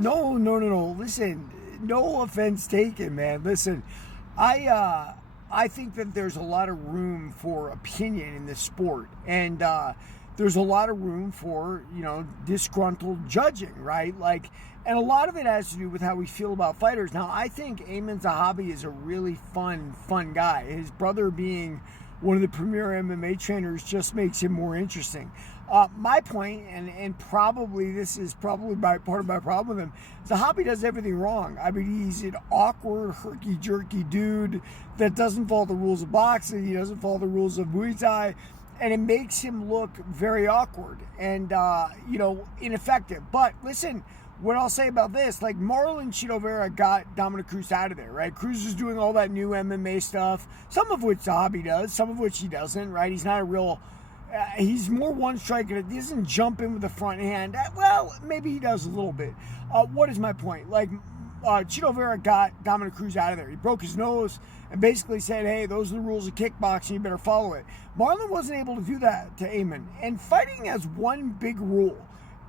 No. Listen, no offense taken, man. Listen, I think that there's a lot of room for opinion in this sport, and there's a lot of room for disgruntled judging, right? Like, and a lot of it has to do with how we feel about fighters. Now, I think Ayman Zahabi is a really fun guy. His brother being one of the premier MMA trainers just makes him more interesting. My point, and probably this is probably part of my problem with him, Zahabi does everything wrong. I mean, he's an awkward, herky-jerky dude that doesn't follow the rules of boxing. He doesn't follow the rules of Muay Thai. And it makes him look very awkward and, ineffective. But listen, what I'll say about this, like Marlon Chito Vera got Dominic Cruz out of there, right? Cruz is doing all that new MMA stuff, some of which Zahabi does, some of which he doesn't, right? He's not a real... he's more one striker. He doesn't jump in with the front hand. Well, maybe he does a little bit. What is my point? Like, Chito Vera got Dominic Cruz out of there. He broke his nose and basically said, hey, those are the rules of kickboxing. You better follow it. Marlon wasn't able to do that to Ayman. And fighting has one big rule.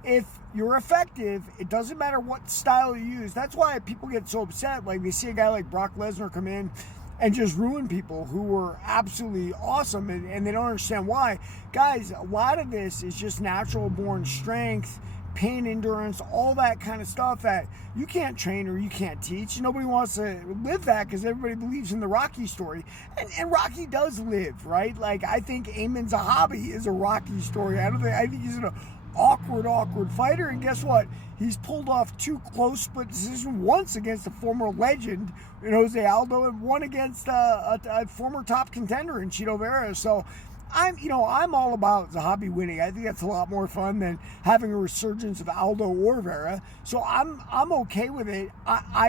If you're effective, it doesn't matter what style you use. That's why people get so upset. Like, they see a guy like Brock Lesnar come in and just ruin people who were absolutely awesome, and they don't understand why. Guys, a lot of this is just natural born strength, pain endurance, all that kind of stuff that you can't train or you can't teach. Nobody wants to live that because everybody believes in the Rocky story. And Rocky does live, right? Like, I think Ayman Zahabi is a Rocky story. I think he's an awkward fighter, and guess what? He's pulled off two close split decisions, once against a former legend in Jose Aldo, and one against a former top contender in Chito Vera. So I'm all about Zahabi winning. I think that's a lot more fun than having a resurgence of Aldo or Vera. So I'm okay with it.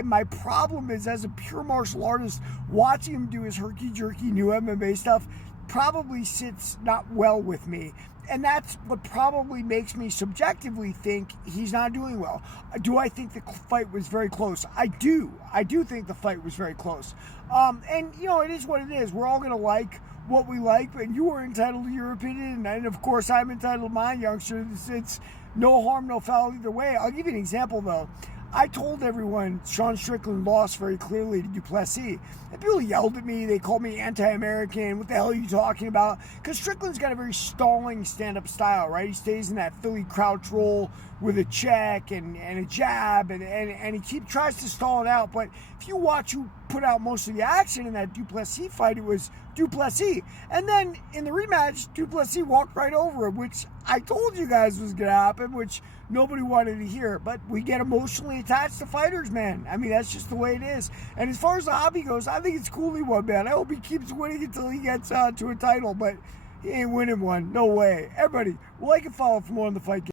My problem is, as a pure martial artist, watching him do his herky-jerky new MMA stuff probably sits not well with me. And that's what probably makes me subjectively think he's not doing well. Do I think the fight was very close? I do. I do think the fight was very close. And, it is what it is. We're all going to like what we like, and you are entitled to your opinion, and of course I'm entitled to mine, youngster. It's no harm, no foul either way. I'll give you an example, though. I told everyone Sean Strickland lost very clearly to Duplessis. And people yelled at me. They called me anti-American. What the hell are you talking about? Because Strickland's got a very stalling stand-up style, right? He stays in that Philly crouch roll with a check and a jab, and he tries to stall it out. But if you watch who put out most of the action in that Duplessis fight, it was Duplessis. And then in the rematch, Duplessis walked right over him, which I told you guys was going to happen, which nobody wanted to hear. But we get emotionally attached to fighters, man. I mean, that's just the way it is. And as far as the hobby goes, I think it's cool he won, man. I hope he keeps winning until he gets to a title, but he ain't winning one. No way. Everybody, like and follow for more on the fight game.